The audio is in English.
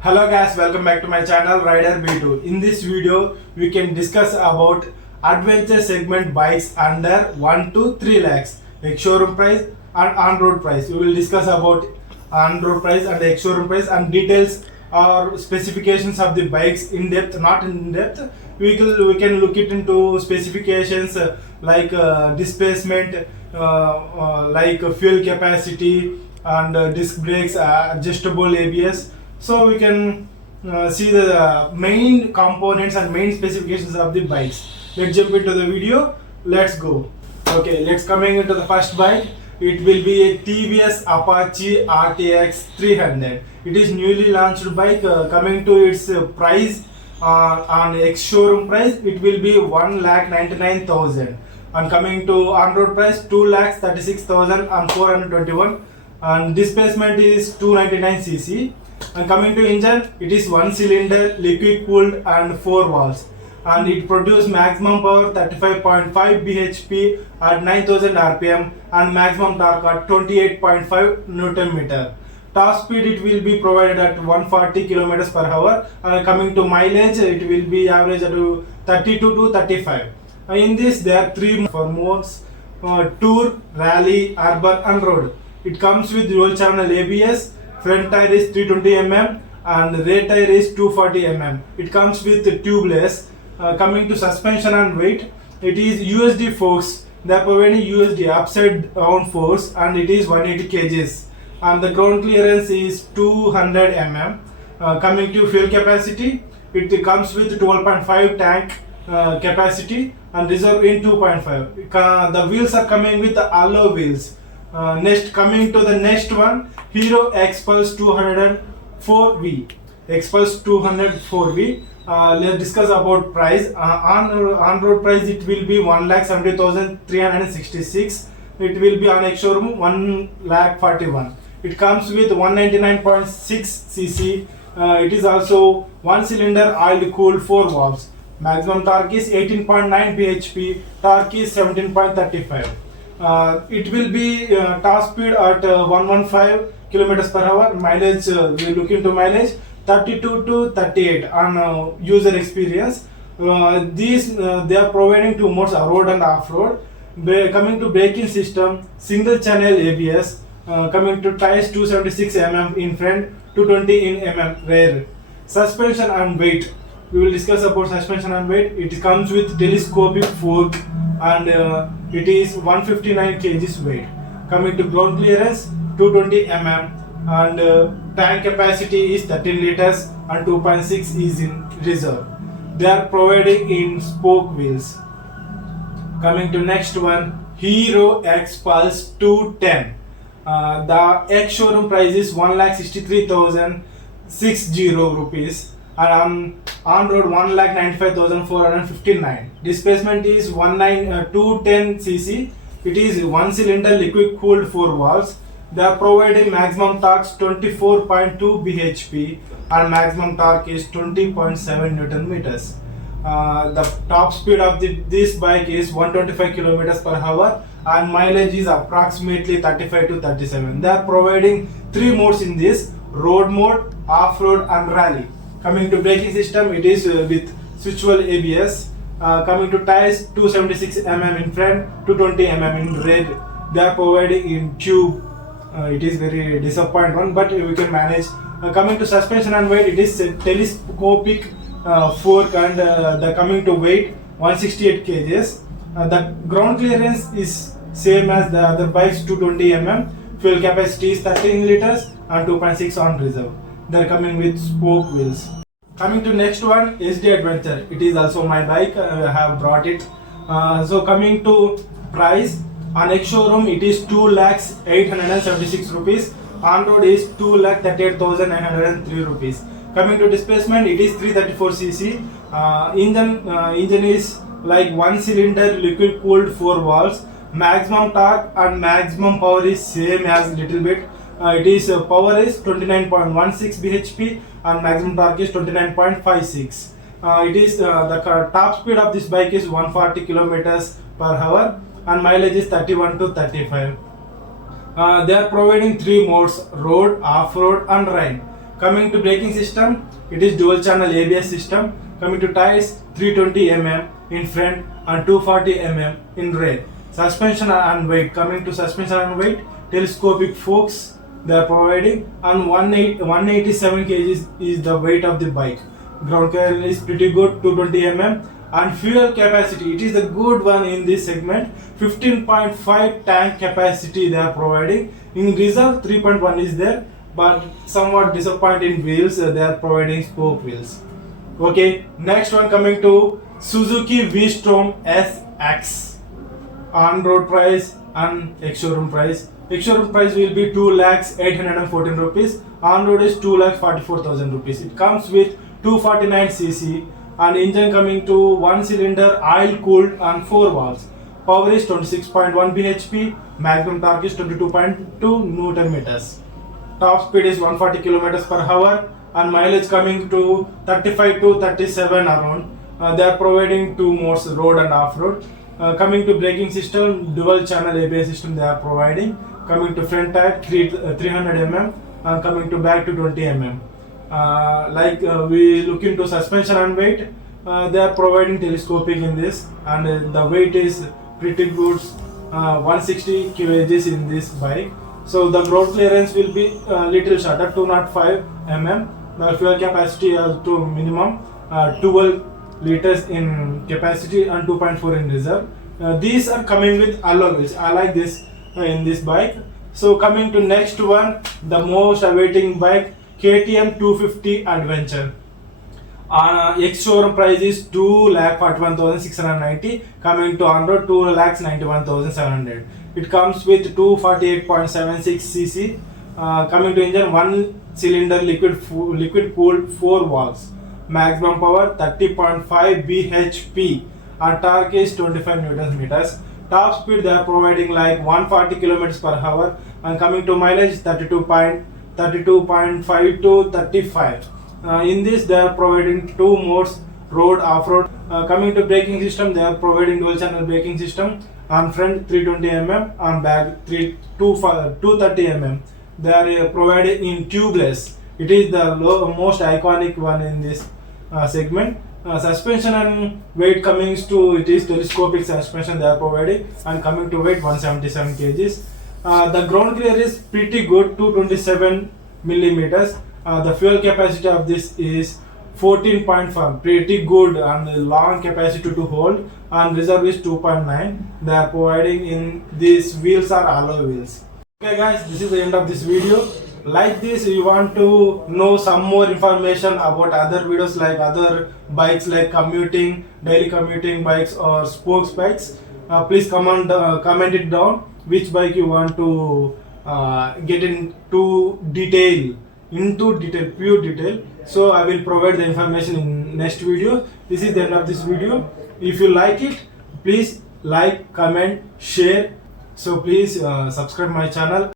Hello guys, welcome back to my channel Rider B2. In this video, we can discuss about adventure segment bikes under 1 to 3 lakhs, ex-showroom price and on-road price. We will discuss about on-road price and ex-showroom price and details or specifications of the bikes in depth, not in depth. We can look it into specifications like displacement, like fuel capacity and disc brakes, adjustable ABS. So we can see the main components and main specifications of the bikes. Let's jump into the video. Let's go. Okay, let's coming into the first bike. It will be a TVS Apache RTX 300. It is newly launched bike. Coming to its price on ex-showroom price, it will be 1,99,000. And coming to on-road price, 2,36,421. And displacement is 299 cc. And coming to engine, it is one cylinder, liquid cooled and 4 valves, and it produces maximum power 35.5 bhp at 9000 rpm and maximum torque at 28.5 newton meter. Top speed it will be provided at 140 kilometers per hour, and coming to mileage it will be average at 32 to 35. In this there are 3 modes: tour, rally, urban and road. It comes with dual channel ABS. Front tire is 320 mm and rear tire is 240 mm. It comes with tubeless. Coming to suspension and weight, it is USD forks. They are providing USD upside down force and it is 180 kgs. And the ground clearance is 200 mm. Coming to fuel capacity, it comes with 12.5 tank capacity and reserve in 2.5. The wheels are coming with alloy wheels. Next, coming to the next one, Hero X-Pulse 204V. X-Pulse 204V. Let's discuss about price. On-road price it will be 1,70,366. It will be on ex-showroom 1,41,000. It comes with 199.6 cc. It is also one cylinder oil cooled 4 valves. Maximum torque is 18.9 bhp. Torque is 17.35. It will be top speed at 115 kilometers per hour. Mileage, we look into mileage 32 to 38 on user experience. These they are providing 2 modes, road and off-road. Coming to braking system, single channel ABS. Coming to tires, 276 mm in front, 220 in mm rear. Suspension and weight, we will discuss about suspension and weight. It comes with telescopic fork and it is 159 kgs weight. Coming to ground clearance, 220 mm and tank capacity is 13 liters and 2.6 is in reserve. They are providing in spoke wheels. Coming to next one, Hero X Pulse 210. The ex-showroom price is 1,63,060 rupees and on road 1,95,459. Displacement is 210 cc. It is one cylinder liquid cooled 4 valves. They are providing maximum torque 24.2 bhp and maximum torque is 20.7 newton meters. The top speed of this bike is 125 kilometers per hour and mileage is approximately 35 to 37. They are providing 3 modes in this: road mode, off-road and rally. Coming to braking system, it is with switchable ABS. Coming to tires, 276 mm in front, 220 mm in rear. They are providing in tube. It is very disappointing one, but we can manage. Coming to suspension and weight, it is telescopic fork and the coming to weight 168 kgs. The ground clearance is same as the other bikes, 220 mm. Fuel capacity is 13 liters and 2.6 on reserve. They are coming with spoke wheels. Coming to next one, SD Adventure. It is also my bike. I have brought it. So coming to price, on ex-showroom it is 2,0876 rupees. On road is 2,38,903 rupees. Coming to displacement, it is 334 cc. Engine is like one cylinder liquid cooled 4 valves. Maximum torque and maximum power is same as little bit. It is power is 29.16 bhp and maximum torque is 29.56. It is the top speed of this bike is 140 kilometers per hour and mileage is 31 to 35. They are providing three modes: road, off-road and ride. Coming to braking system, it is dual channel ABS system. Coming to tires, 320 mm in front and 240 mm in rear. Suspension and weight, coming to suspension and weight, telescopic forks they are providing, and 187 kg is the weight of the bike. Ground clearance is pretty good, 220 mm. And fuel capacity, it is the good one in this segment. 15.5 tank capacity they are providing. In reserve 3.1 is there, but somewhat disappointing wheels. They are providing spoke wheels. Okay, next one coming to Suzuki V-Strom SX. On road price and ex showroom price. Ex showroom price will be 2 lakhs 814 rupees. On road is 2 lakhs 44,000 rupees. It comes with 249 cc. And engine coming to 1 cylinder, oil cooled and 4 valves. Power is 26.1 bhp, maximum torque is 22.2 Newton meters. Top speed is 140 kilometers per hour, and mileage coming to 35 to 37 around. They are providing two modes, road and off-road. Coming to braking system, dual channel ABS system they are providing. Coming to front tire 300 mm, and coming to back to 20 mm. We look into suspension and weight, they are providing telescopic in this, and the weight is pretty good, 160 kgs in this bike. So the ground clearance will be little shorter, 205 mm. The fuel capacity is to minimum 12 liters in capacity and 2.4 in reserve. These are coming with alloy wheels. I like this in this bike. So coming to next one, the most awaiting bike, KTM 250 Adventure. Ex showroom price is 2,41,690. Coming to on road 2,91,700. It comes with 248.76 cc. Coming to engine, 1 cylinder liquid cooled 4 valves. Maximum power 30.5 bhp. And torque is 25 Newton meters. Top speed they are providing like 140 kilometers per hour. And coming to mileage 32.5 to 35. In this they are providing two modes, road, off-road. Coming to braking system, they are providing dual channel braking system. On front 320 mm, on back 230 mm. They are provided in tubeless. It is the most iconic one in this segment. Suspension and weight coming to, it is telescopic suspension they are providing, and coming to weight 177 kgs. The ground clear is pretty good, 227 millimeters. The fuel capacity of this is 14.5, pretty good, and the long capacity to hold, and reserve is 2.9. They are providing in these wheels are alloy wheels. Okay guys, this is the end of this video. Like this, you want to know some more information about other videos like other bikes like commuting, daily commuting bikes or sports bikes, please comment it down which bike you want to get into detail, pure detail. So I will provide the information in next video. This is the end of this video. If you like it, please like, comment, share. So please subscribe my channel.